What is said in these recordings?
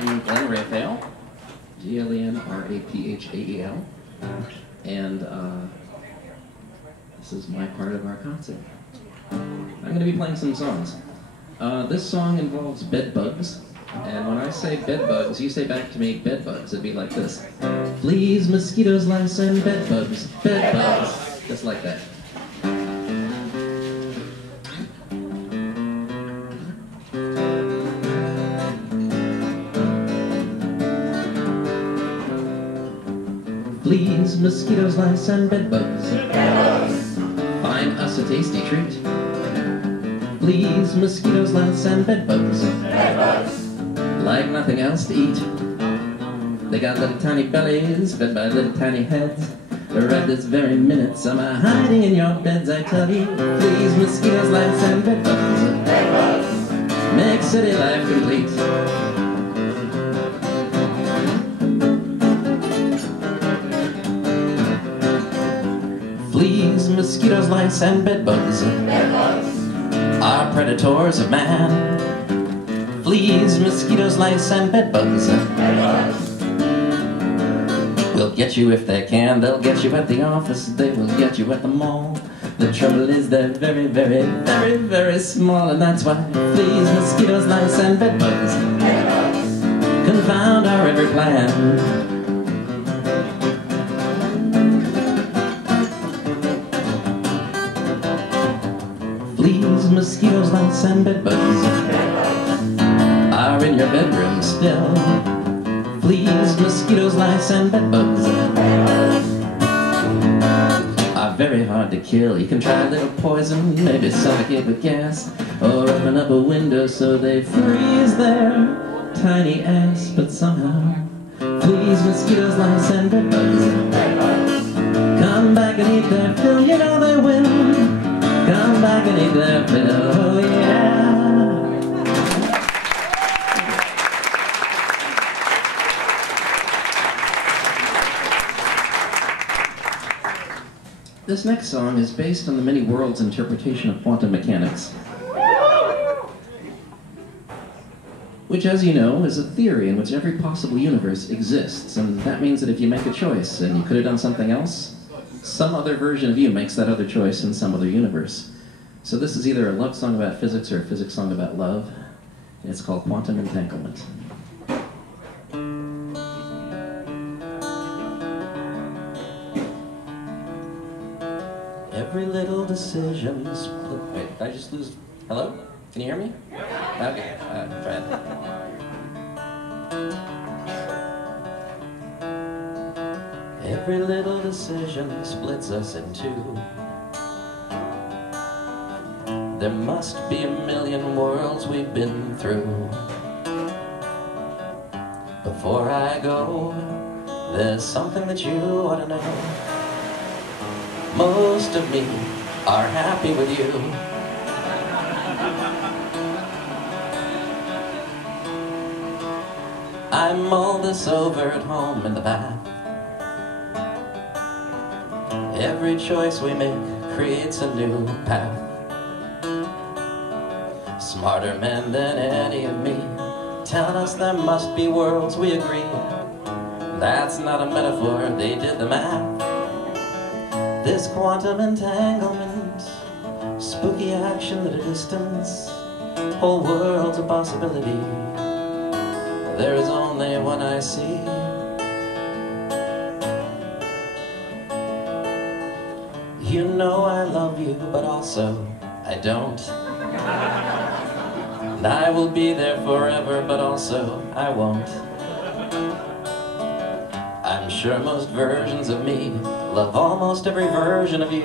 I'm Glen Raphael, Glenraphael, and this is my part of our concert. I'm going to be playing some songs. This song involves bed bugs, and when I say bed bugs, you say back to me bed bugs. It'd be like this: fleas, mosquitoes, lice, and bed bugs, just like that. Fleas, mosquitoes, lice, and bedbugs. Find us a tasty treat. Fleas, mosquitoes, lice, and bedbugs. Like nothing else to eat. They got little tiny bellies fed by little tiny heads. Right this very minute, some are hiding in your beds, I tell you. Fleas, mosquitoes, lice, and bedbugs. Make city life complete. Fleas, mosquitoes, lice, and bedbugs are predators of man. Fleas, mosquitoes, lice, and bedbugs will get you if they can. They'll get you at the office, they will get you at the mall. The trouble is they're very, very, very, very small, and that's why fleas, mosquitoes, lice, and bedbugs confound our every plan. Fleas, mosquitoes, lice, and bedbugs are in your bedroom still. Fleas, mosquitoes, lice, and bedbugs are very hard to kill. You can try a little poison, maybe suffocate with gas, or open up a window so they freeze their tiny ass. But somehow, fleas, mosquitoes, lice, and bedbugs come back and eat their fill. You know they will. Come back and eat their fill, oh yeah. This next song is based on the many worlds interpretation of quantum mechanics, which, as you know, is a theory in which every possible universe exists, and that means that if you make a choice and you could have done something else, some other version of you makes that other choice in some other universe. So this is either a love song about physics or a physics song about love, and it's called Quantum Entanglement. Every little decision split. Wait, did I just lose? Hello? Can you hear me? Okay, try it. Every little decision splits us in two. There must be a million worlds we've been through. Before I go, there's something that you ought to know. Most of me are happy with you. I mull this over at home in the bath. Every choice we make creates a new path. Smarter men than any of me tell us there must be worlds we agree. That's not a metaphor, they did the math. This quantum entanglement, spooky action at a distance, whole world's a possibility. There is only one I see. You know I love you, but also I don't. And I will be there forever, but also I won't. I'm sure most versions of me love almost every version of you.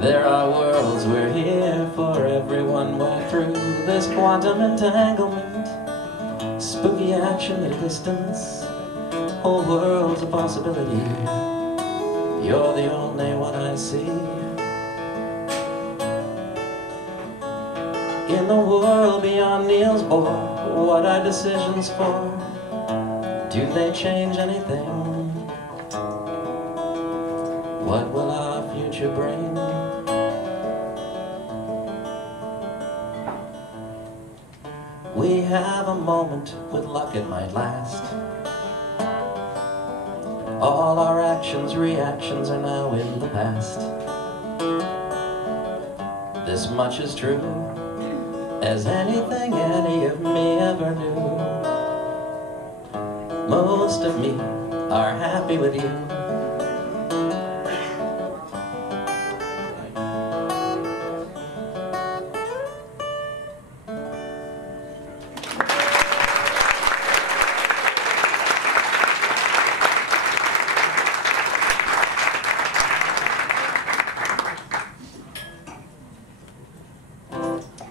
There are worlds we're here for, everyone we're through. This quantum entanglement, spooky action at a distance, whole world's a possibility. You're the only one I see. In the world beyond Niels Bohr, what are decisions for? Do they change anything? What will our future bring? We have a moment with luck, it might last. All our actions, reactions are now in the past. This much is true, as anything any of me ever knew. Most of me are happy with you.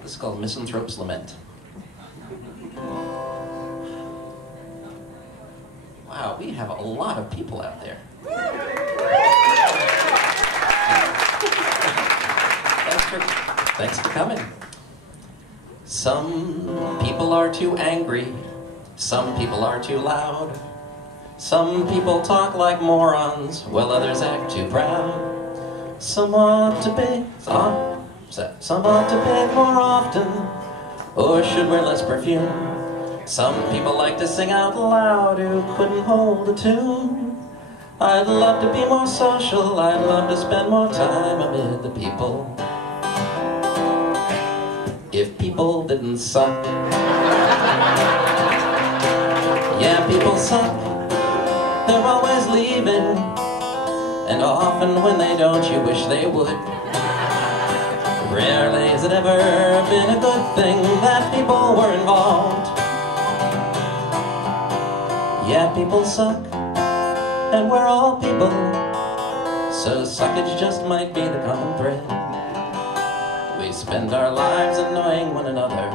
This is called Misanthrope's Lament. Wow, we have a lot of people out there. Thanks for coming. Some people are too angry. Some people are too loud. Some people talk like morons, while others act too proud. Some ought to beg more often, or should wear less perfume. Some people like to sing out loud who couldn't hold a tune. I'd love to be more social, I'd love to spend more time amid the people. If people didn't suck. Yeah, people suck. They're always leaving, and often when they don't, you wish they would. Rarely has it ever been a good thing that people were involved. Yeah, people suck, and we're all people, so suckage just might be the common thread. We spend our lives annoying one another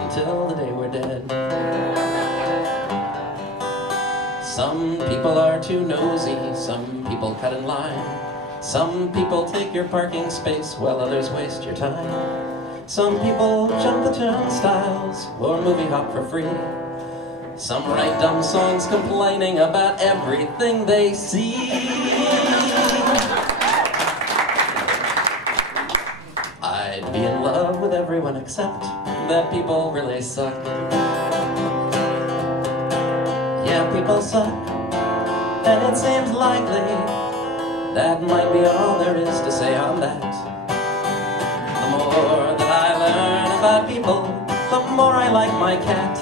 until the day we're dead. Some people are too nosy, some people cut in line. Some people take your parking space while others waste your time. Some people jump the turnstiles or movie hop for free. Some write dumb songs complaining about everything they see. I'd be in love with everyone except that people really suck. Yeah, people suck, and it seems likely that might be all there is to say on that. The more that I learn about people, the more I like my cat.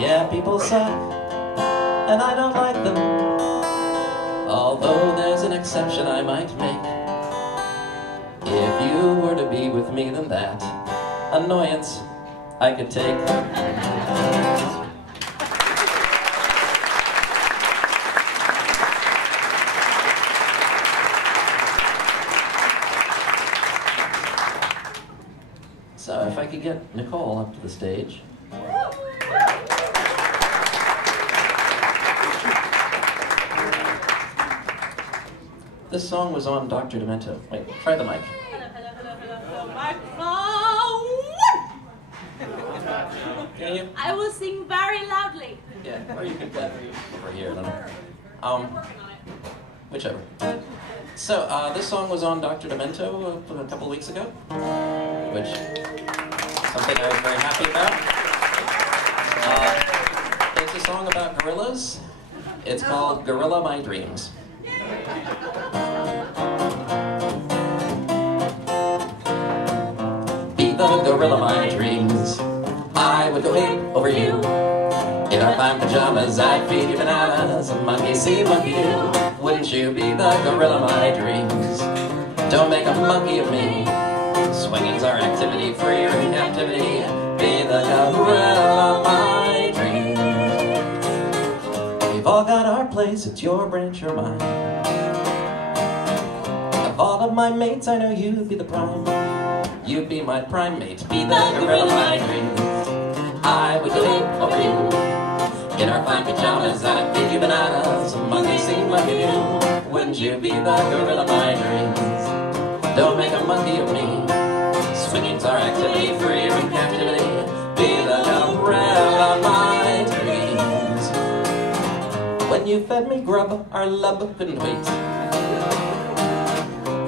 Yeah, people suck, and I don't like them. Although there's an exception I might make. If you were to be with me, then that annoyance I could take. So if I could get Nicole up to the stage. This song was on Dr. Demento. Wait, try the mic. Hello, microphone. Can you? I will sing very loudly. Yeah, or you could get over here. I don't know. I'm working on it. Whichever. So, this song was on Dr. Demento a couple weeks ago, which is something I was very happy about. It's a song about gorillas. It's called Gorilla My Dreams. Be the gorilla my dreams. I would go ape over you. In our fine pajamas, I'd feed you bananas. A monkey see, monkey do. Wouldn't you be the gorilla my dreams? Don't make a monkey of me. Swinging's our activity, free or in captivity. Be the gorilla my dreams. We've all got our place, it's your branch or mine. Of all of my mates, I know you'd be the prime. You'd be my prime mate, be the gorilla my dreams. I would go ape over you. In our fine pajamas, I'd feed you bananas. Monkey see, monkey do. Wouldn't you be the gorilla my dreams? Don't make a monkey of me. Swinging's our activity, free or in captivity. Be the gorilla my dreams. When you fed me grub, our love couldn't wait.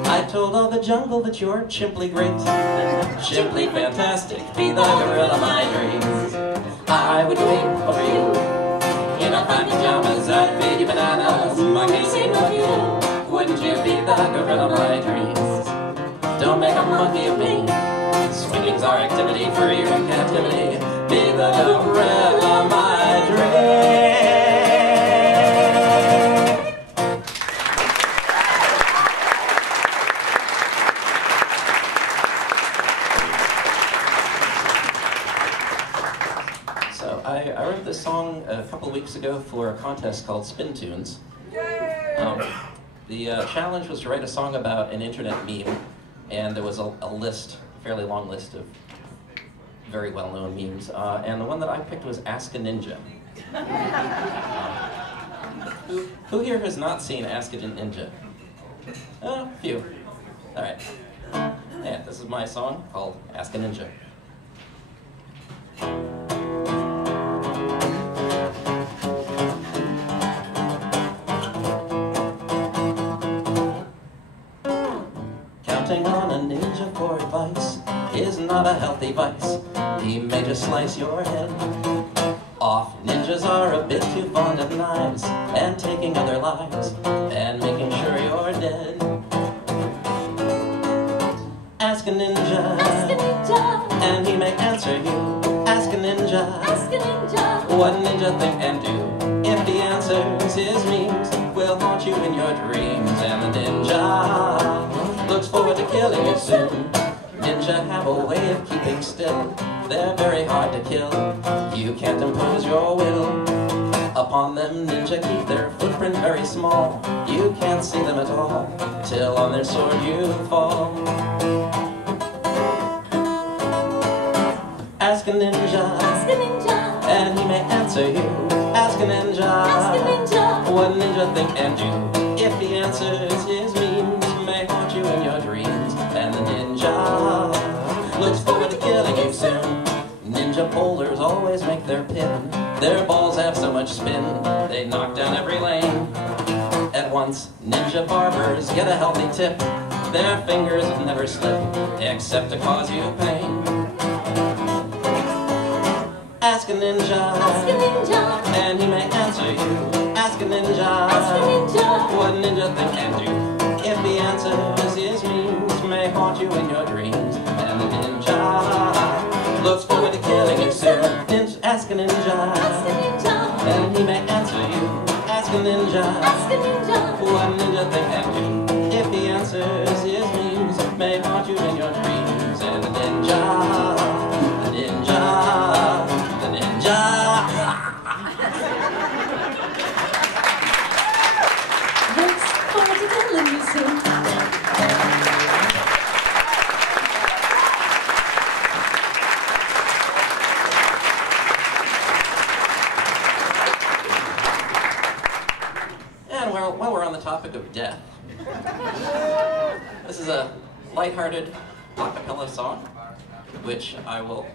I'd told all the jungle that you're chimply great, chimply fantastic, be the gorilla of my dreams. I would wait for you in our fine pajamas, I'd feed you bananas, my casing of you. Wouldn't you be the gorilla of my dreams? Don't make a monkey of me. Swinging's our activity, free from captivity. Be the gorilla of my dreams. So I wrote this song a couple weeks ago for a contest called Spin Tunes. The challenge was to write a song about an internet meme, and there was a list, a fairly long list of very well-known memes, and the one that I picked was Ask a Ninja. Who here has not seen Ask a Ninja? A few. All right. Yeah, this is my song called Ask a Ninja. Counting on a ninja for advice is not a healthy vice. He may just slice your head off. Ninjas are a bit too fond of knives and taking other lives and making sure you're dead. Ask a ninja, Ask a ninja, and he may answer you. Ask a ninja, ask a ninja, what a ninja think and do. If he answers his memes, will haunt you in your dreams. And the ninja looks forward to killing you soon. Ninja have a way of keeping still. They're very hard to kill. You can't impose your will upon them. Ninja keep their footprint very small. You can't see them at all till on their sword you fall. Ask a ninja, and he may answer you. Ask a ninja, what a ninja think and do. If he answers his memes, may haunt you in your dreams. And the ninja looks forward to killing you soon. Ninja bowlers always make their pin. Their balls have so much spin, they knock down every lane at once. Ninja barbers get a healthy tip. Their fingers never slip, except to cause you pain. Ask a ninja, and he may answer you. Ask a ninja, what a ninja think and do. If he answers his memes, may haunt you in your dreams. And the ninja looks forward to killing you soon. Ask a ninja, and he may answer you. Ask a ninja, what a ninja think and do. If he answers his memes, may haunt you in your dreams. And the ninja, the ninja, the ninja. looks forward to killing you soon. And while we're on the topic of death, this is a lighthearted a cappella song, which I will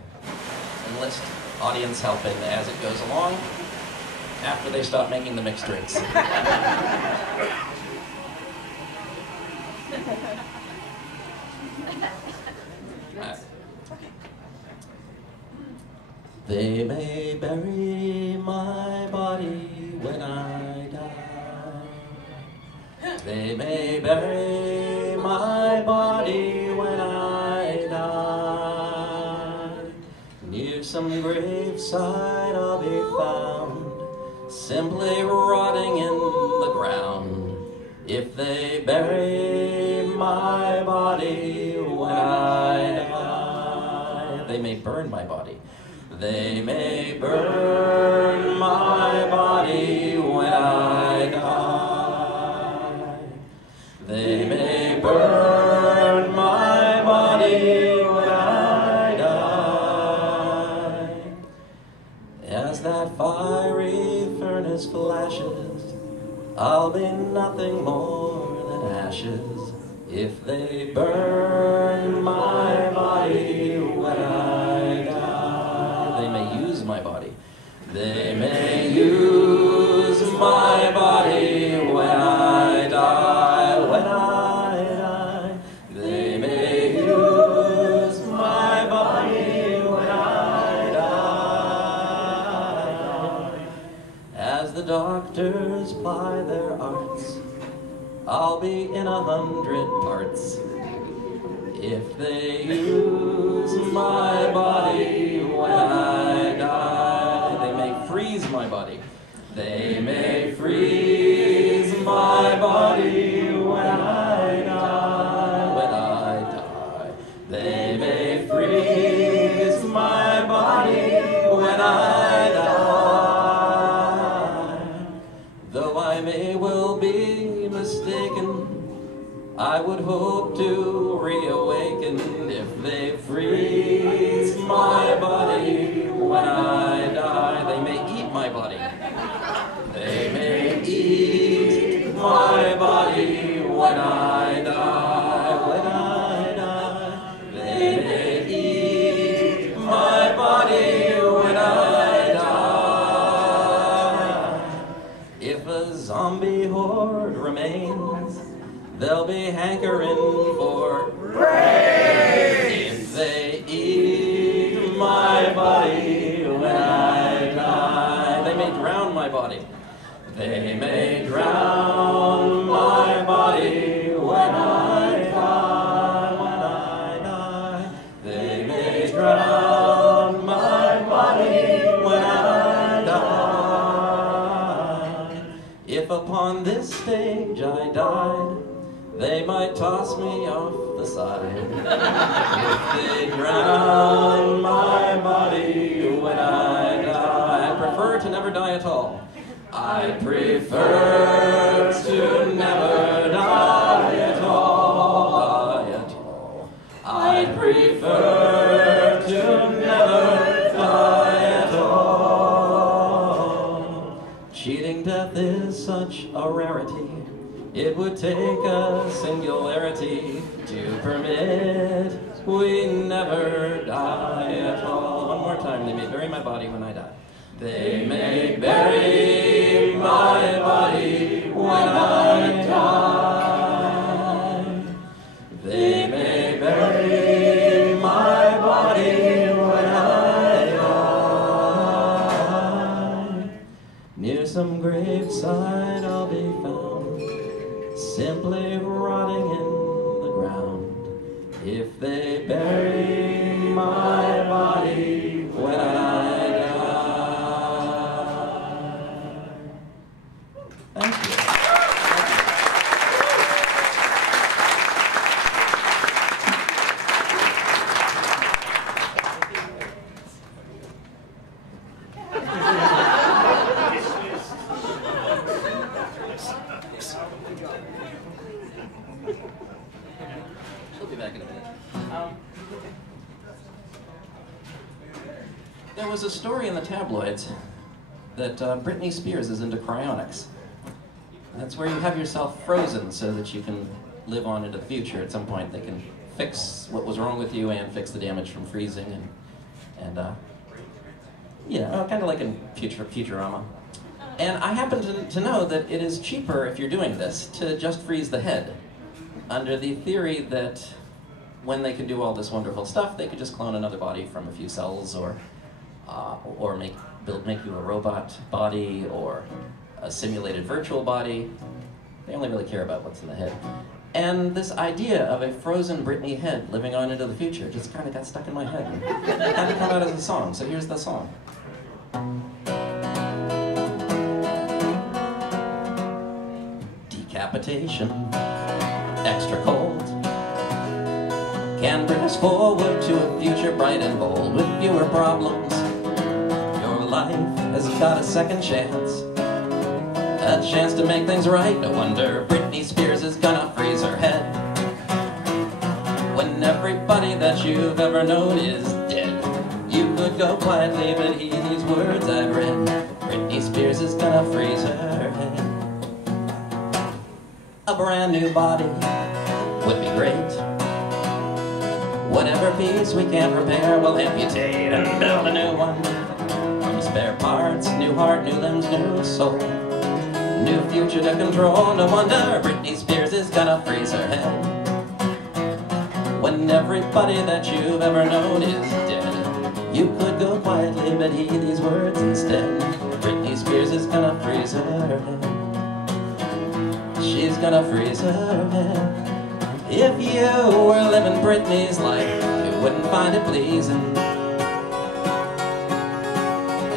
enlist audience help in as it goes along, after they stop making the mixed drinks. They may bury my body when I die. They may bury my body when I die. Near some graveside I'll be found, simply rotting in the ground. If they bury my body when I die. They may burn my body. They may burn my body when I die. They may burn my body when I die. As that fiery furnace flashes, I'll be nothing more than ashes. If they burn my body when I die. They may use my body. They may use my body when I die. When I die. the doctors ply their arts, I'll be in 100 parts. If they use my body when I die, they may freeze my body. They may freeze my body when I die. When I die, they may freeze my body when I die. Though I may well be mistaken, I would hope to reawaken if they freeze my body when I die. They may eat my body. They may eat my body when I die. When I die, they may eat my body when I die. If a zombie horde remains, they'll be hankering for brains. If they eat my body when I die, they may drown my body. They may drown my body when I die. When I die, they may drown my body when I die. If upon this stage I died, they might toss me off the side. If they drown my body when I die, I prefer to never die at all. I prefer to never die at all. Die at all. I prefer to never die at all. Cheating death is such a rarity. It would take a singularity to permit we never die at all. One more time. They may bury my body when I die. They may bury my body when I die. They may bury my body when I die. Near some graveside I'll be found, simply rotting in the ground. If they bury my body when I die. Thank you. She'll be back in a minute. There was a story in the tabloids that Britney Spears is into cryonics. That's where you have yourself frozen so that you can live on into the future. At some point they can fix what was wrong with you and fix the damage from freezing and yeah, kind of like in Futurama. And I happen to know that it is cheaper if you're doing this to just freeze the head, under the theory that when they can do all this wonderful stuff, they could just clone another body from a few cells, or make you a robot body or a simulated virtual body. They only really care about what's in the head. And this idea of a frozen Britney head living on into the future just kind of got stuck in my head and had to come out as a song. So here's the song. Decapitation, extra cold, can bring us forward to a future bright and bold with fewer problems. Your life has got a second chance, a chance to make things right. No wonder Britney Spears is gonna freeze her head when everybody that you've ever known is dead. You could go quietly but heed these words I've read. Britney Spears is gonna freeze her head. A brand new body would be great. Whatever piece we can't repair, we'll amputate and build a new one. From spare parts, new heart, new limbs, new soul, new future to control. No wonder Britney Spears is gonna freeze her head when everybody that you've ever known is dead. You could go quietly but heed these words instead. Britney Spears is gonna freeze her head. She's gonna freeze her head. If you were living Britney's life, you wouldn't find it pleasing.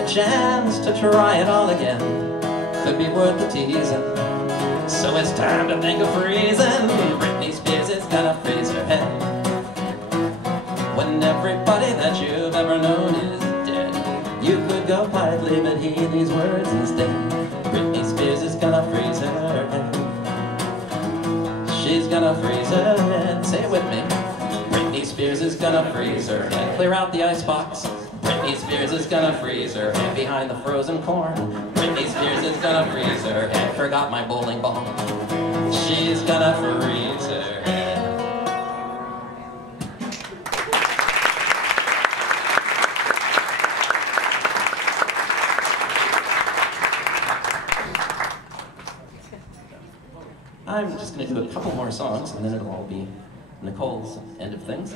A chance to try it all again could be worth the teasing. So it's time to think of freezing. Britney Spears is gonna freeze her head. When everybody that you've ever known is dead, you could go quietly but hear these words instead. Britney Spears is gonna freeze her head. She's gonna freeze her head. Say it with me. Britney Spears is gonna freeze her head. Clear out the icebox. Britney Spears is gonna freeze her head behind the frozen corn. Britney Spears is gonna freeze her head. Forgot my bowling ball. She's gonna freeze her head. I'm just going to do a couple more songs, and then it'll all be Nicole's end of things.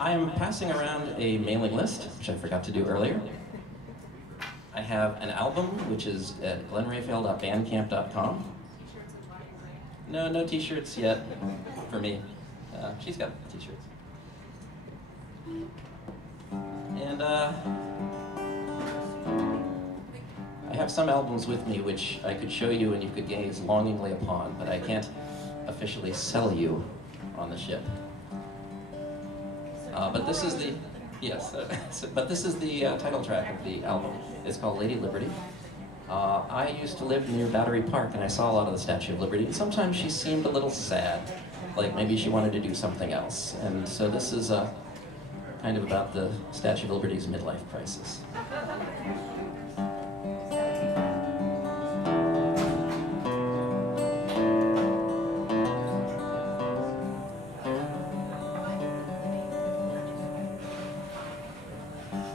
I'm passing around a mailing list, which I forgot to do earlier. I have an album, which is at glenraphael.bandcamp.com. No t-shirts yet for me. She's got t-shirts. And I have some albums with me which I could show you and you could gaze longingly upon, but I can't officially sell you on the ship. But this is the title track of the album. It's called Lady Liberty. I used to live near Battery Park and I saw a lot of the Statue of Liberty, and sometimes she seemed a little sad, like maybe she wanted to do something else. And so this is kind of about the Statue of Liberty's midlife crisis.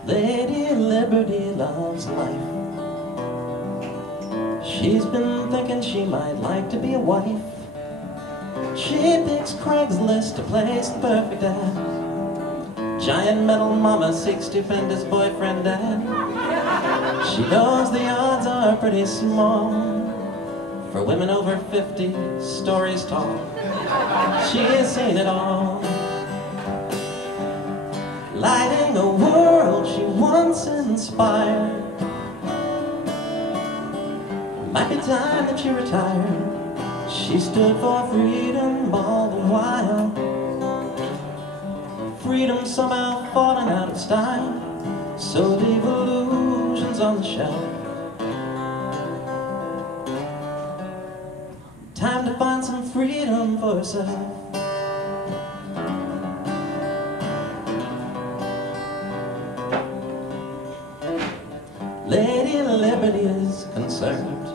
Lady Liberty loves life. She's been thinking she might like to be a wife. She picks Craigslist to place the perfect ad. Giant metal mama seeks stupendous boyfriend dad. She knows the odds are pretty small for women over 50 stories tall. She has seen it all. Lighting a world she once inspired. Might be time that she retired. She stood for freedom all the while. Freedom somehow falling out of style. So leave illusions on the shelf. Time to find some freedom for herself. Lady Liberty is concerned.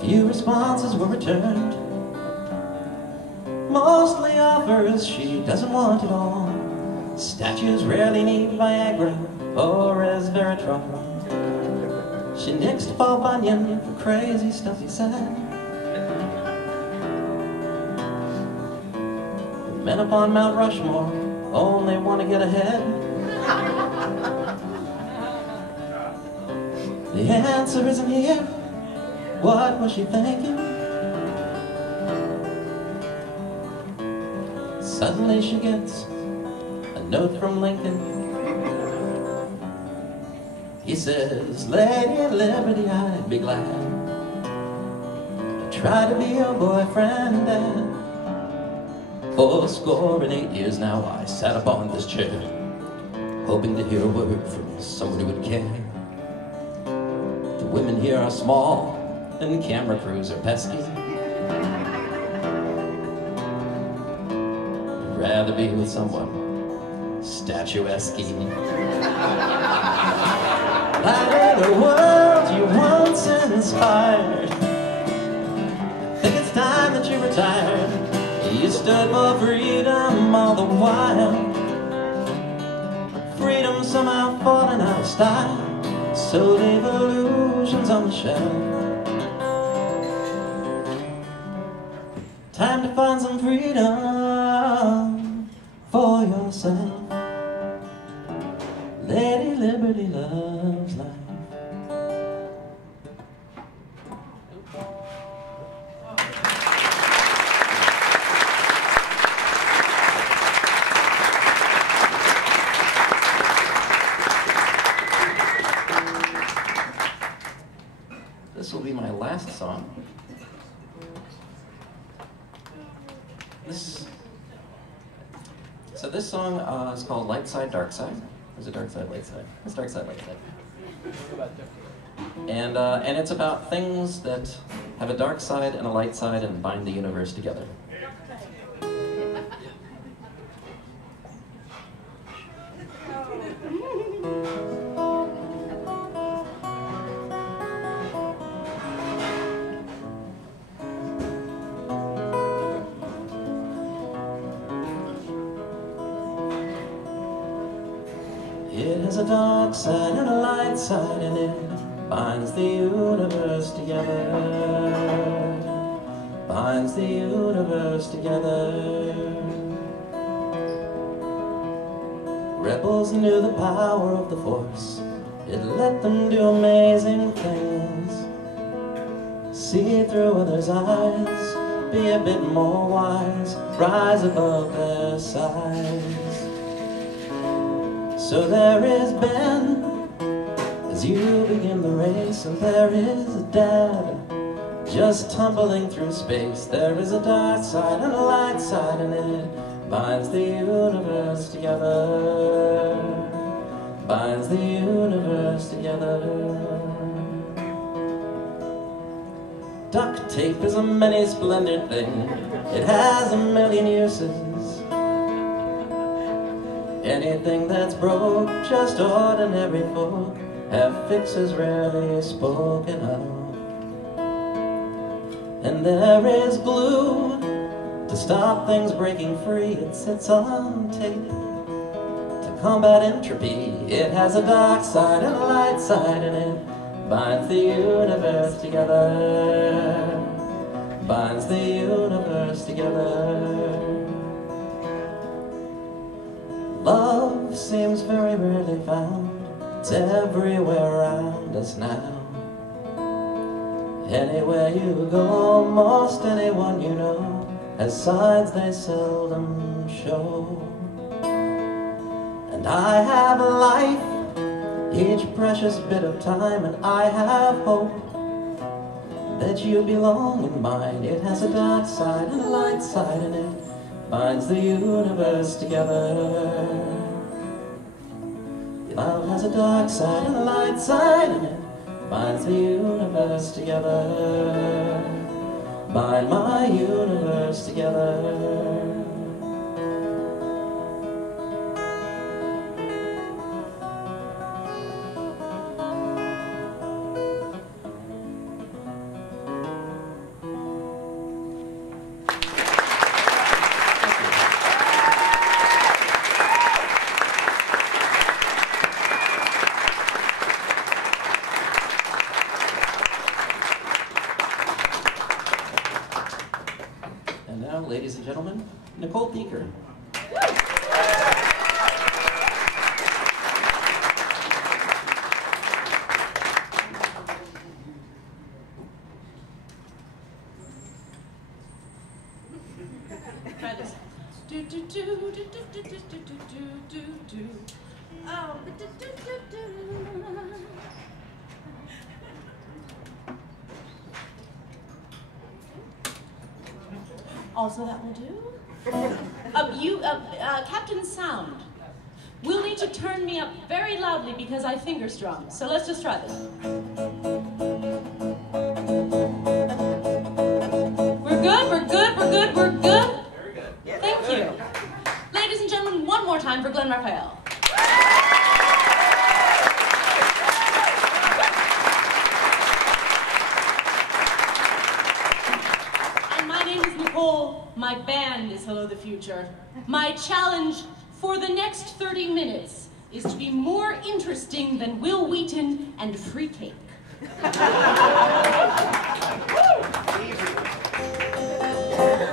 Few responses were returned. Mostly offers she doesn't want it all. Statues rarely need Viagra or resveratrol. She nixed Paul Bunyan for crazy stuff he said. Men upon Mount Rushmore only want to get ahead. The answer isn't here. What was she thinking? Suddenly she gets a note from Lincoln. He says, Lady Liberty, I'd be glad to try to be your boyfriend, Dad. 80 years now I sat upon this chair, hoping to hear a word from someone who would care. The women here are small, and camera crews are pesky. I'd rather be with someone statuesque. Lighting the world you once inspired. Think it's time that you retired. You stood for freedom all the while. Freedom somehow falling out of style. So leave illusions on the shelf. Time to find some freedom for yourself. Lady Liberty loves life. This will be my last song. This song is called Light Side, Dark Side. There's a dark side, light side. It's dark side, light side. And it's about things that have a dark side and a light side and bind the universe together. It has a dark side and a light side, and it binds the universe together. Binds the universe together. Rebels knew the power of the Force. It let them do amazing things. See through others' eyes, be a bit more wise, rise above their size. So there is Ben, as you begin the race, and there is Dad, just tumbling through space. There is a dark side and a light side, and it binds the universe together. Binds the universe together. Duct tape is a many splendid thing. It has a million uses. Anything that's broke, just ordinary folk have fixes rarely spoken of. And there is glue to stop things breaking free. It sits on tape to combat entropy. It has a dark side and a light side, and it binds the universe together. Binds the universe together. Love seems very rarely found. It's everywhere around us now. Anywhere you go, most anyone you know has sides they seldom show. And I have a life, each precious bit of time, and I have hope that you belong in mine. It has a dark side and a light side, and it binds the universe together. Love has a dark side and a light side, and it binds the universe together. Bind my universe together. Ladies and gentlemen, Nicole Beaker. Try this. Do do do do do do do do do do. Oh, do do do do. Also, that will do. Captain Sound, we'll need to turn me up very loudly because I finger strum. So let's just try this. We're good, we're good, we're good, we're good. Very good. Thank you. Ladies and gentlemen, one more time for Glen Raphael. My band is Hello the Future. My challenge for the next 30 minutes is to be more interesting than Will Wheaton and Free Cake.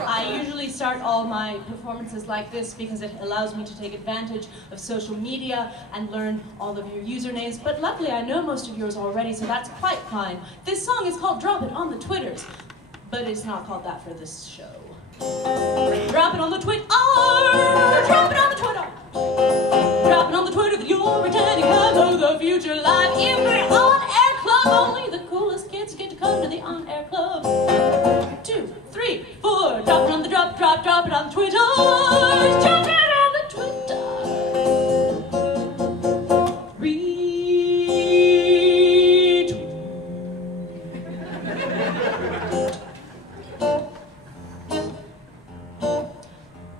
I usually start all my performances like this because it allows me to take advantage of social media and learn all of your usernames, but luckily I know most of yours already, so that's quite fine. This song is called Drop It on the Twitters, but it's not called that for this show. Drop it on the Twitter, drop it on the Twitter. Drop it on the Twitter that you're pretending hello the future live in the on-air club. Only the coolest kids get to come to the on-air club. 2, 3, 4. Drop it on the drop it on the Twitter. Drop it on the Twitter.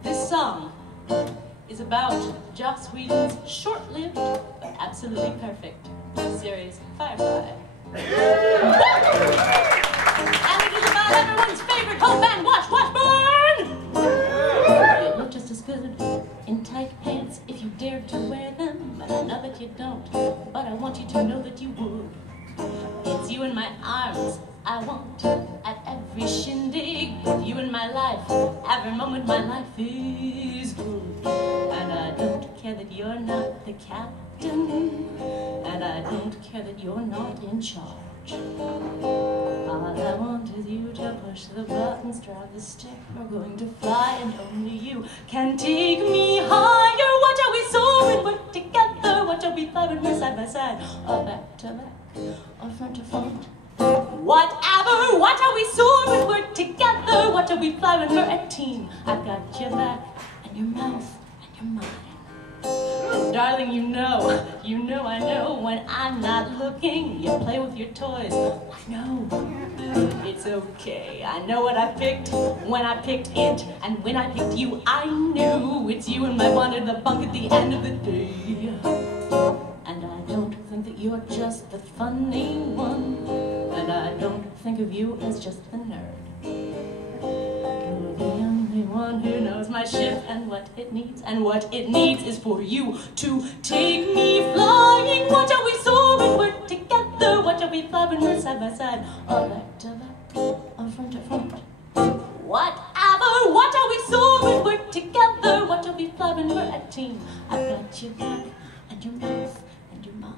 This song is about Joss Whedon's short-lived but absolutely perfect series Firefly. And it is about everyone's favorite hope and watch burn! You look just as good in tight pants if you dared to wear them, and I know that you don't, but I want you to know that you would. It's you in my arms I want at every shindig, with you in my life, every moment my life is good. And I don't care that you're not the captain, and I don't care that you're not in charge. All I want is you to push the buttons, drive the stick, we're going to fly, and only you can take me higher. Watch how we soar and work together, watch how we fly when we're side by side, or back to back, or front to front. Whatever, watch how we soar and work together, watch how we fly when we're a team. I've got your back, and your mouth, and your mind. Darling, you know I know when I'm not looking, you play with your toys. I know, it's okay. I know what I picked when I picked it, and when I picked you, I knew it's you in my one in the bunk at the end of the day. And I don't think that you're just the funny one, and I don't think of you as just the nerd. You're the only one who knows my ship and what it needs, and what it needs is for you to take me flying. Watch how we soar and work together, watch how we fly when we're side by side, or back to back, or front to front. Whatever, watch how we soar and work together, watch how we fly when we're a team. I've got your back, and your mouth, and your mind.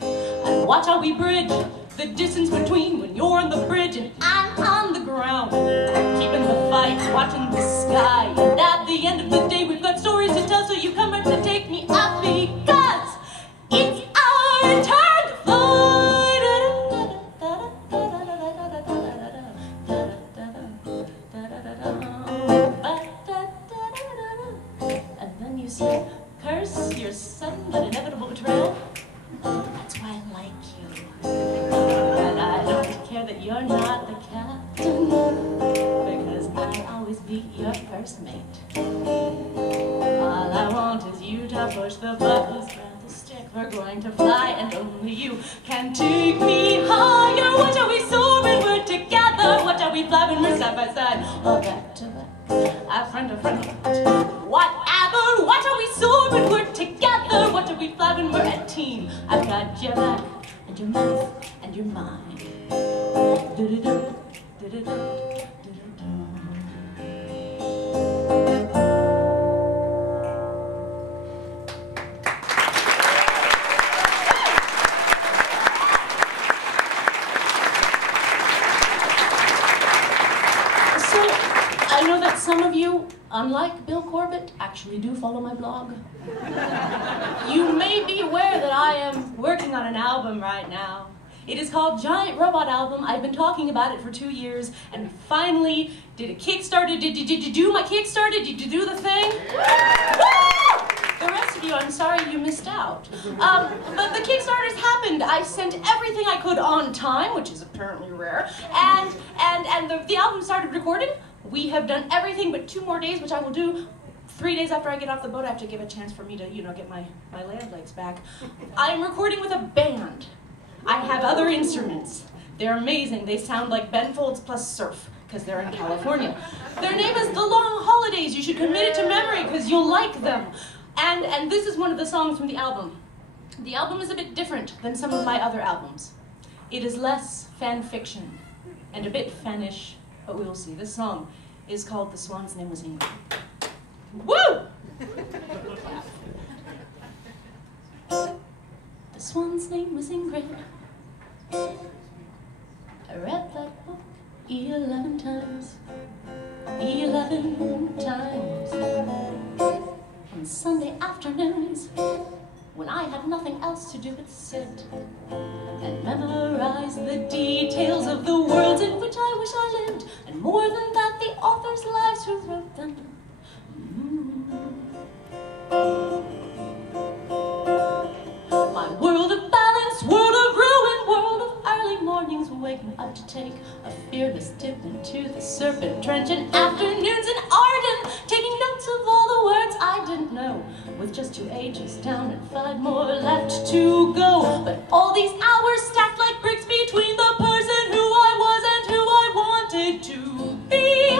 And watch how we bridge the distance between when you're on the bridge and I'm on the ground. Keeping the fight, watching the sky, and at the end of the day we've got stories to tell, so you come right to take me up because it's our turn to fly. And then you say, curse your sudden but inevitable betrayal. That's why I like you. And I don't care that you're not the captain, because I'll always be your first mate. All I want is you to push the buttons, grab the stick, we're going to fly, and only you can take me higher. Watch how we soar and we're together, watch how we fly when we're side by side, or back to back, front to front. Whatever, watch how we soar and we're together, watch how we fly when we're a team. I've got your back, and your mouth, and your mind. Do-do-do, do-do-do, do-do-do. So, I know that some of you, unlike Bill Corbett, actually do follow my blog. You may be aware that I am working on an album right now. It is called Giant Robot Album. I've been talking about it for 2 years, and we finally did a Kickstarter. Did you do my Kickstarter? Did you do the thing? Woo! The rest of you, I'm sorry you missed out. But the Kickstarters happened. I sent everything I could on time, which is apparently rare, and the album started recording. We have done everything but 2 more days, which I will do 3 days after I get off the boat. I have to give a chance for me to, get my land legs back. I am recording with a band. I have other instruments. They're amazing. They sound like Ben Folds plus surf, because they're in California. Their name is The Long Holidays. You should commit it to memory, because you'll like them. And this is one of the songs from the album. The album is a bit different than some of my other albums. It is less fan fiction and a bit fanish, but we will see. This song is called The Swan's Name Was Ingrid. Woo! The swan's name was Ingrid. I read that book 11 times. 11 times. On Sunday afternoons, when I had nothing else to do but sit and memorize the details of the worlds in which I wish I lived, and more than that, the authors' lives who wrote them. My world of balance, world of ruin, world of early mornings, waking up to take a fearless dip into the serpent trench, and afternoons in Arden, taking notes of all the words I didn't know, with just 2 ages down and 5 more left to go. But all these hours stacked like bricks between the person who I was and who I wanted to be.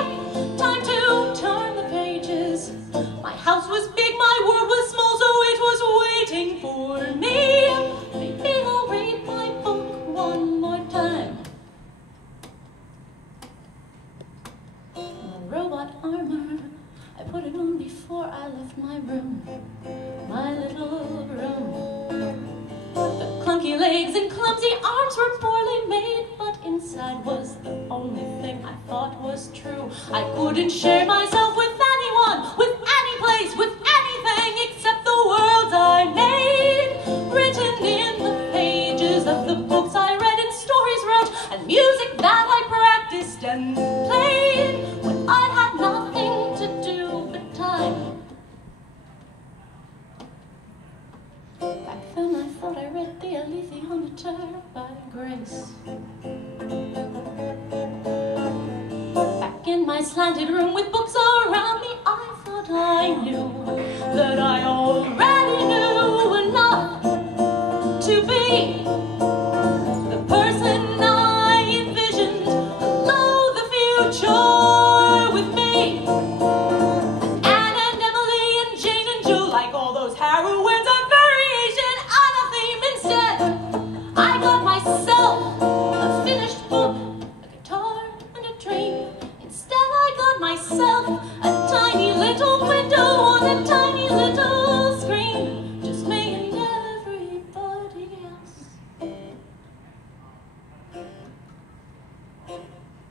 Time to turn the pages. My house was big, my world was small, so it was waiting for me. Maybe I'll read my book one more time. My robot armor, I put it on before I left my room, my little room. The clunky legs and clumsy arms were poorly made, but inside was the only thing I thought was true. I couldn't share myself with anyone, with any place, with anything except the worlds I made, written in the pages of the books I read and stories wrote, and music that I practiced and played when I had nothing to do but time. Back then I thought I read the Aletheometer by Grace. Back in my slanted room with books around me, I thought I knew that I already knew enough to be the person I envisioned. Hello, the future with me. Anne and Emily and Jane and Joe, like all those heroines, a variation on a theme instead. I got myself a finished book, a guitar and a dream. Instead I got myself a tiny little window on a tiny little screen. Just me and everybody else.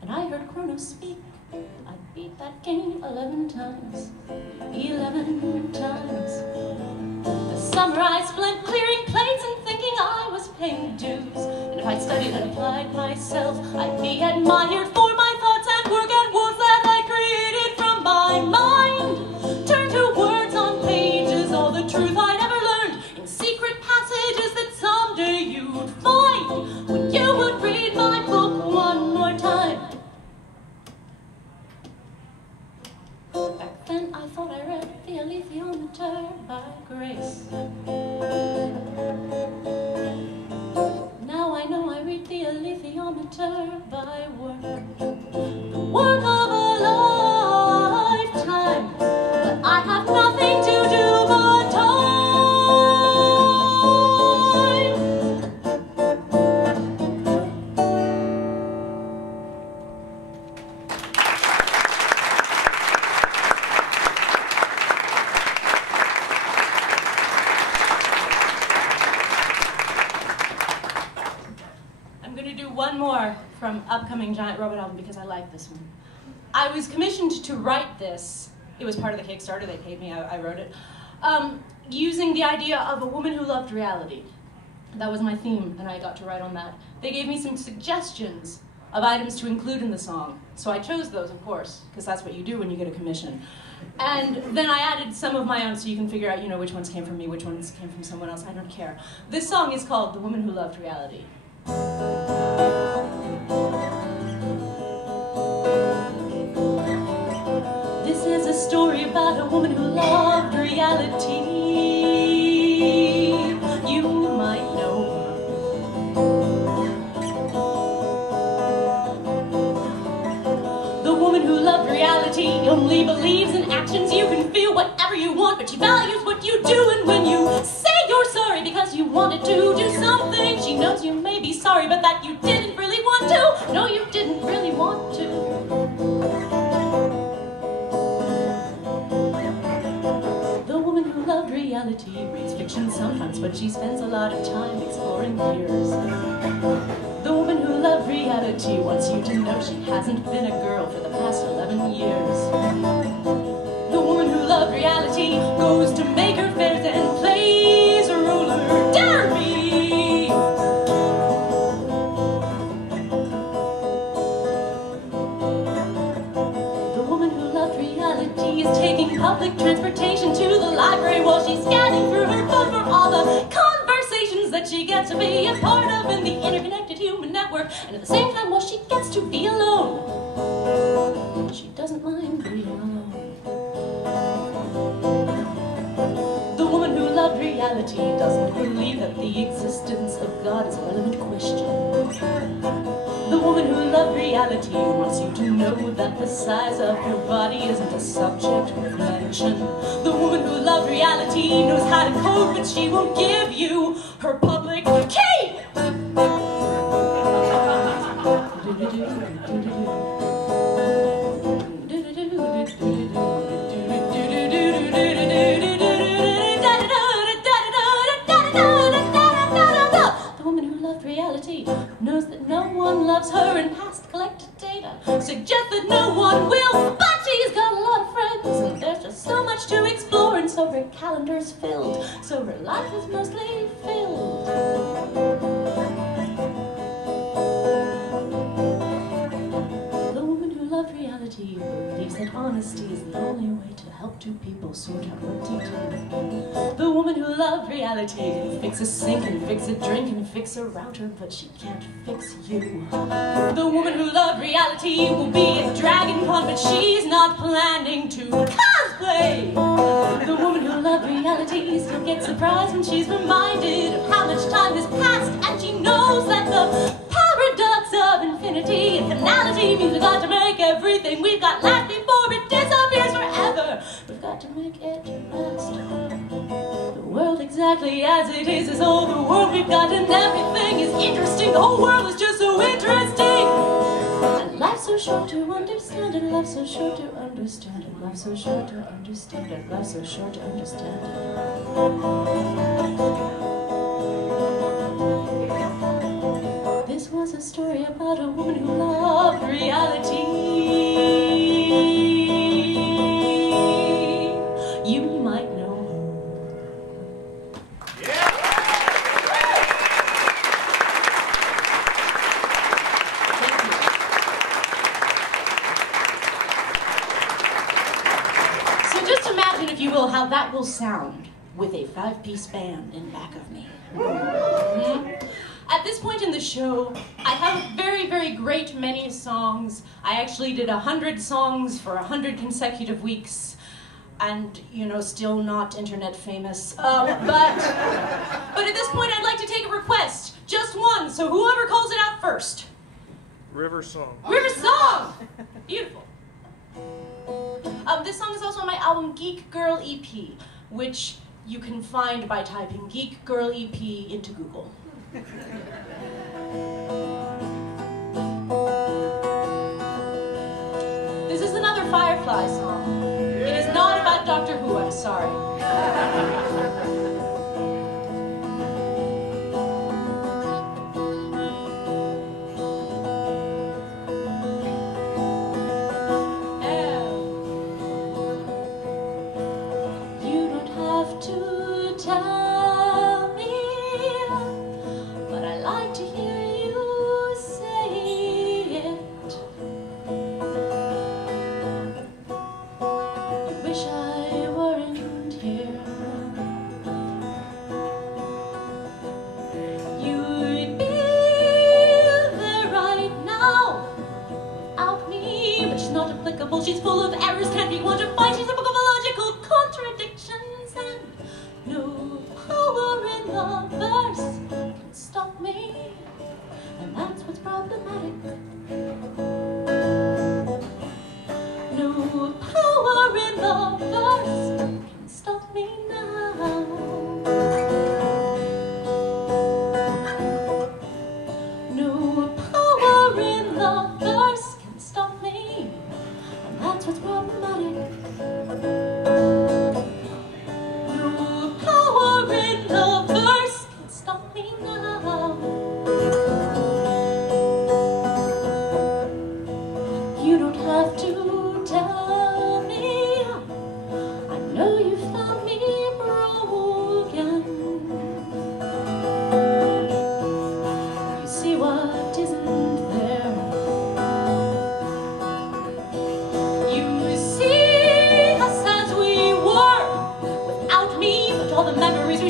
And I heard Kronos speak. I beat that game 11 times. 11 times. The summer I spent clearing plates and thinking I was paying dues. And if I studied and applied myself, I'd be admired for my thoughts and work and worlds that I created from my mind. Turn to words on pages, all the truth I never learned, in secret passages that someday you'd find when you would read my book one more time. Back then I thought I read the Aletheometer by Grace. Now I know I read the Aletheometer by work. The work of a lifetime, but I have nothing to do but time. One more from upcoming Giant Robot album because I like this one. I was commissioned to write this. It was part of the Kickstarter. They paid me. I wrote it. Using the idea of a woman who loved reality. That was my theme, and I got to write on that. They gave me some suggestions of items to include in the song. So I chose those, of course, because that's what you do when you get a commission. And then I added some of my own so you can figure out, which ones came from me, which ones came from someone else. I don't care. This song is called The Woman Who Loved Reality. This is a story about a woman who loved reality. You might know her. The woman who loved reality only believes in actions. You can feel whatever you want, but she values what you do. And when you say you're sorry because you wanted to do something, she knows you may be sorry, but that you didn't really even sometimes, but she spends a lot of time exploring fears. The woman who loved reality wants you to know she hasn't been a girl for the past 11 years. The woman who loved reality goes to maker fairs and plays roller derby. The woman who loved reality is taking public transportation to the library while she's scanning through her phone for all the conversations that she gets to be a part of in the interconnected human network, and at the same time, while she gets to be alone, she doesn't mind being alone. The woman who loved reality doesn't believe that the existence of God is a relevant question. The woman who loved reality wants you to know that the size of your body isn't a subject worth mention. The woman who loved reality knows how to code, but she won't give you her public key! Knows that no one loves her and past collected data suggests that no one will, but she's got a lot of friends and there's just so much to explore, and so her calendar's filled, so her life is mostly filled. The woman who loved reality believes that honesty is the only way to help two people sort out what to do. The woman who loved reality can fix a sink and fix a drink and fix a router, but she can't fix you. The woman who loved reality will be at Dragon Con, but she's not planning to cosplay. The woman who loved reality still gets surprised when she's reminded of how much time has passed, and she knows that the paradox of infinity and finality means we've got to make everything we've got last before it disappears forever. We've got to make it last. The world exactly as it is all the world we've got, and everything is interesting. The whole world is just so interesting. And life's so short to understand it, life's so short to understand it, life's so short to understand it, life's so short to understand it. This was a story about a woman who loved reality. You might know her. Yeah. Thank you. So just imagine, if you will, how that will sound with a 5-piece band in back of me. At this point in the show, I have a very, very great many songs. I actually did 100 songs for 100 consecutive weeks, and, you know, still not internet famous. But at this point, I'd like to take a request. Just one, so whoever calls it out first. River Song. River Song! Beautiful. This song is also on my album Geek Girl EP, which you can find by typing Geek Girl EP into Google. This is another Firefly song. It is not about Doctor Who, I'm sorry. You don't have to tell me, but I like to hear you say it. You wish I weren't here.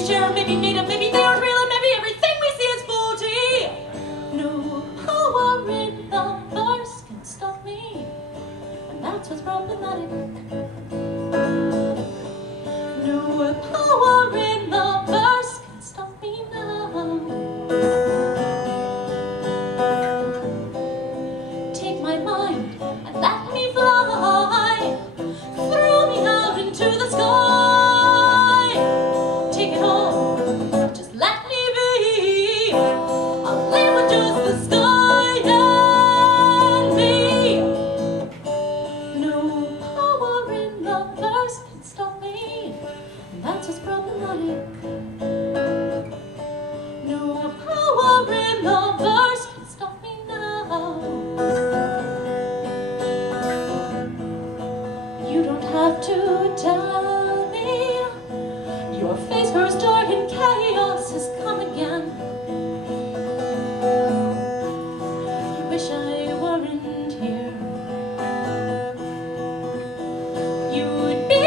share, maybe made up, maybe they aren't real, and maybe everything we see is faulty. No power in the verse can stop me, and that's what's problematic. No power in the verse can stop me now. Take my mind and let me fly. Throw me out into the sky. Take it all, just let me be. I'll live with just the sky and me. No power in the verse can stop me, and that's what's problematic. No power in the verse can stop me now. You don't have to tell me. Your face grows dark and chaos has come again. You wish I weren't here. You'd be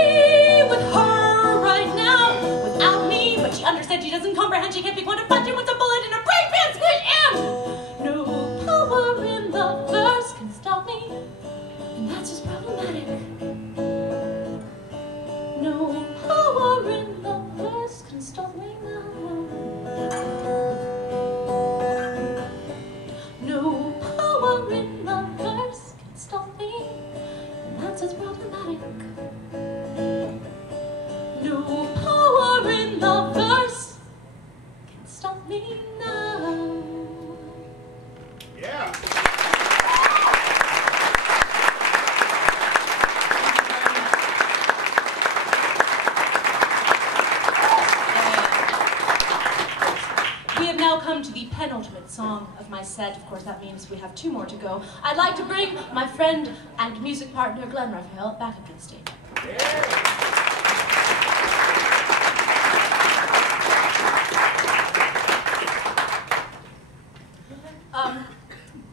with her right now without me, but she understands, she doesn't comprehend, she can't be quantified, she wants a bullet in her brain pan squish, and no power in the verse can stop me, and that's just problematic. No power in the verse can stop me now. No power in the verse can stop me, and that's what's problematic. No power in the verse can stop me now. Yeah. We have now come to the penultimate song of my set. Of course, that means we have 2 more to go. I'd like to bring my friend and music partner, Glen Raphael, back up to the stage.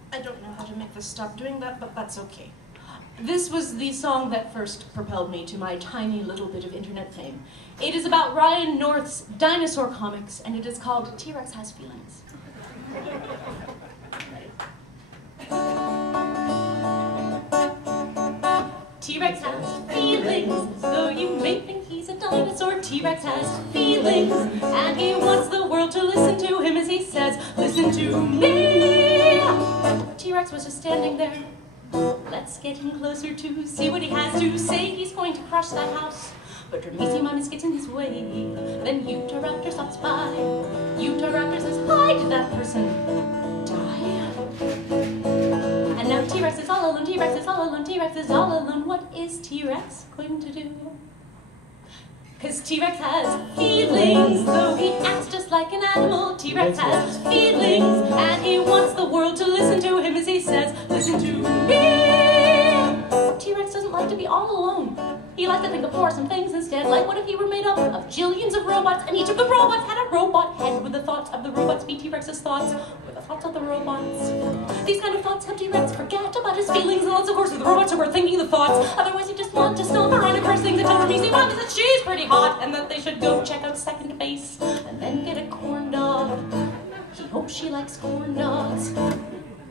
I don't know how to make this stop doing that, but that's okay. This was the song that first propelled me to my tiny little bit of internet fame. It is about Ryan North's dinosaur comics, and it is called T-Rex Has Feelings. T-Rex has feelings, though you may think he's a dinosaur. T-Rex has feelings, and he wants the world to listen to him as he says, "Listen to me." T-Rex was just standing there. Let's get him closer to see what he has to say. He's going to crush that house, but Dramisimanus gets in his way. Then Utahraptor stops by. Utahraptor says hi to that person. Die. And now T-Rex is all alone, T-Rex is all alone, T-Rex is all alone. What is T-Rex going to do? Cause T-Rex has feelings, though he acts just like an animal. T-Rex has feelings, and he wants the world to listen to him as he says, "Listen to me." T-Rex doesn't like to be all alone. He likes to think of foursome things instead. Like, what if he were made up of jillions of robots, and each of the robots had a robot head? Would the thoughts of the robots be T-Rex's thoughts? Would the thoughts of the robots? These kind of thoughts help T-Rex forget about his feelings, unless, of course, the robots who are thinking the thoughts. Otherwise, he'd just want to stomp around and curse things and tell Dramisimanus that she's pretty hot, and that they should go check out second base, and then get a corn dog. He hopes she likes corn dogs.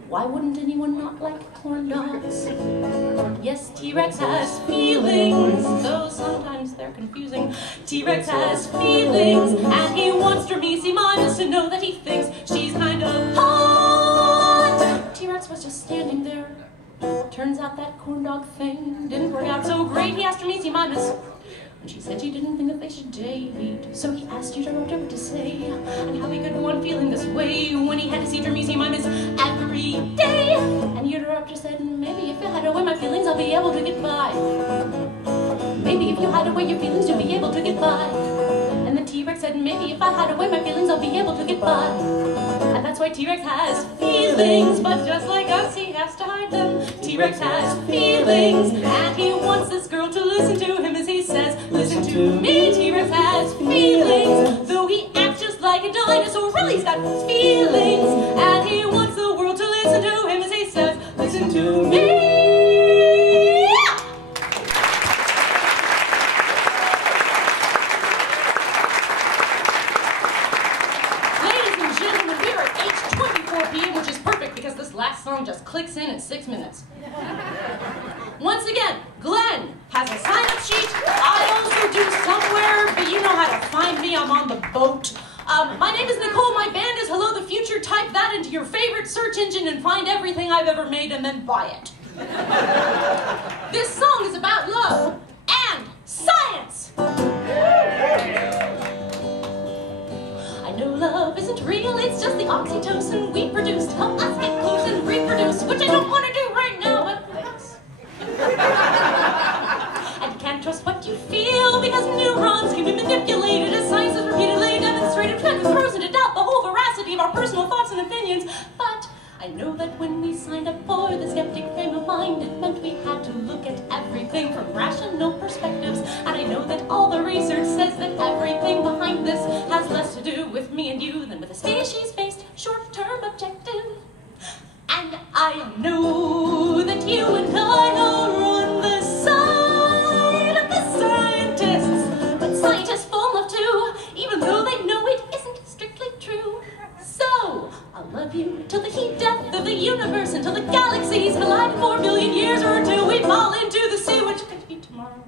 Why wouldn't anyone not like corn dogs? Yes, T-Rex has feelings, though sometimes they're confusing. T-Rex has feelings, and he wants Dramisimanus to know that he thinks she's kind of hot. T-Rex was just standing there. Turns out that corn dog thing didn't work out so great. He asked Dramisimanus, and she said she didn't think that they should date. So he asked Utahraptor what to say, and how he could go on feeling this way when he had to see Dramisimanus every day. And Utahraptor said, maybe if you hide away my feelings, I'll be able to get by. Maybe if you hide away your feelings, you'll be able to get by. And the T-Rex said, maybe if I hide away my feelings, I'll be able to get by. And that's why T-Rex has feelings, but just like us, he has to hide them. T-Rex has feelings, and he wants this girl to listen to him as he says, "Listen to me." T-Rex has feelings, though he acts just like a dinosaur. Really, he's got feelings, and he wants the world to listen to him as he says, "Listen to me." BPM, which is perfect because this last song just clicks in 6 minutes. Once again, Glen has a sign-up sheet. I also do somewhere, but you know how to find me. I'm on the boat. My name is Nicole. My band is Hello the Future. Type that into your favorite search engine and find everything I've ever made and then buy it. This song is about love and science. I know love isn't real, it's just the oxytocin we produce to help us get close and reproduce, which I don't want to do right now, but thanks. And you can't trust what you feel because neurons can be manipulated as science has repeatedly demonstrated, kind of throws into doubt the whole veracity of our personal thoughts and opinions. But I know that when we signed up for the skeptic frame of mind, it meant we had to look at everything from rational perspectives. And I know that all the research says that everything behind this has less to do with me and you than with a species-based short-term objective. And I know that you and I are on the side of the scientists, but scientists fall in love too, even though they know it isn't strictly true. So, I'll love you till the heat death of the universe, until the galaxies collide in 4 billion years, or until we fall into the sea, which could be tomorrow.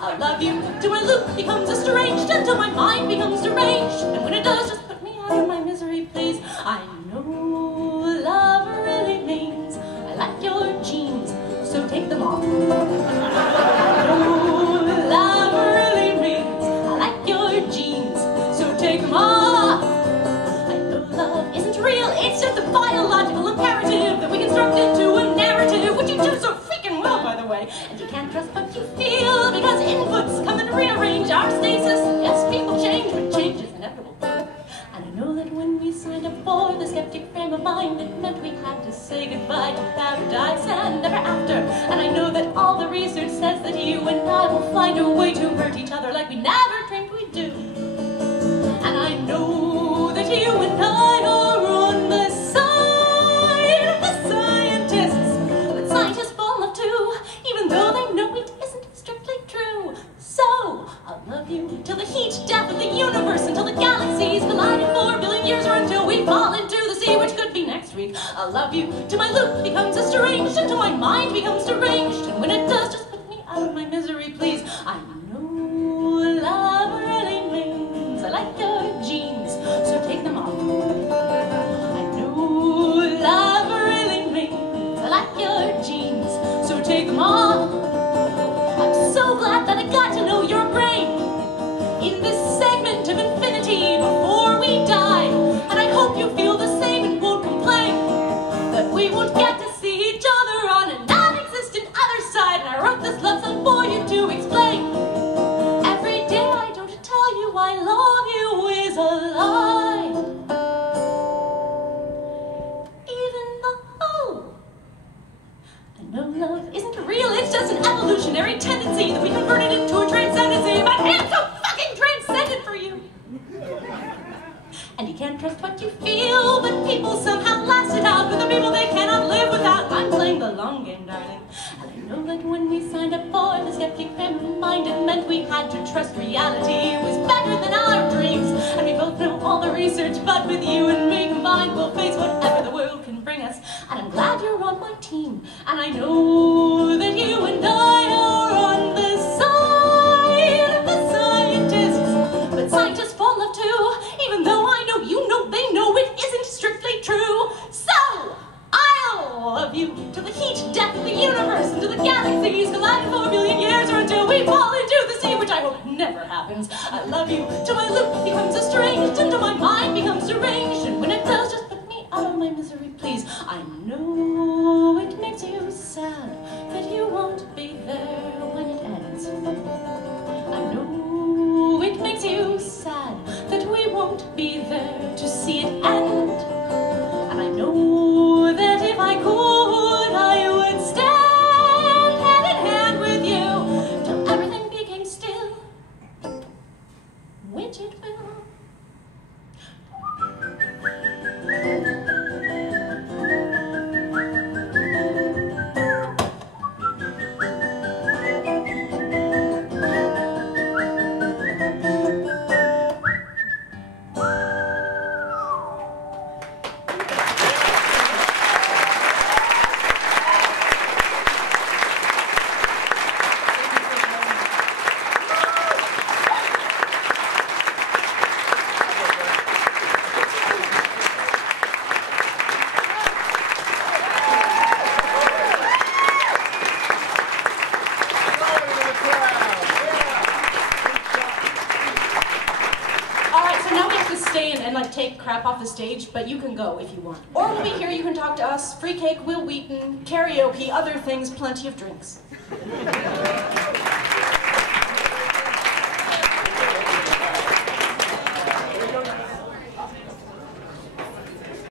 I'll love you till my loop becomes estranged, until my mind becomes deranged, and when it does, just put me out of my misery, please. I know love really means I like your jeans, so take them off. I know love really means I like your jeans, so take them off. Love isn't real, it's just a biological imperative that we construct into a narrative, which you do so freaking well, by the way. And you can't trust what you feel because inputs come and rearrange our stasis. Yes, people change, but change is inevitable. And I know that when we signed up for the skeptic frame of mind, it meant we had to say goodbye to paradise and never after. And I know that all the research says that you and I will find a way to hurt each other like we never dreamed we'd do. And I know that you and I are on the side of the scientists, but scientists fall in love too, even though they know it isn't strictly true. So, I'll love you till the heat death of the universe, until the galaxies collide in 4 billion years, or until we fall into the sea, which could be next week. I'll love you till my loop becomes estranged, until my mind becomes deranged, and when it does, just put me out of my misery, please. I know love really means I like your jeans, so take them off. I know love really means I like your jeans, so take them off. I'm so glad that I got to know your brain in this segment of infinity before we die. And I hope you feel the same and won't complain that we won't get to see each other on a non-existent other side. And I wrote this love song for you to explain. Every day I don't tell you I love you is a lie. Even though I know love isn't real, it's just an evolutionary tendency that we converted into a transcendency. But I'm so fucking transcendent for you. And you can't trust what you feel, but people somehow last it out with the people they cannot live without. I'm playing the long game, darling. And I know that when we signed up for the skeptic frame of mind, it meant we had to trust reality was better than our dreams. And we both know all the research, but with you and me combined, we'll face whatever the world can bring us. And I'm glad you're on my team, and I know that you and I are on the side of the scientists, but scientists fall in love too, even though I know you know they know it isn't strictly true. So, I'll love you till the heat death of the universe, until the galaxies collide in 4 billion years, or until we fall into the sea, which I hope never happens. I love you till my loop becomes estranged, until my mind becomes deranged, and when it does, just put me out of my misery, please. I know it makes you sad that you won't be and like take crap off the stage, but you can go if you want. Or we'll be here, you can talk to us, free cake, Will Wheaton, karaoke, other things, plenty of drinks.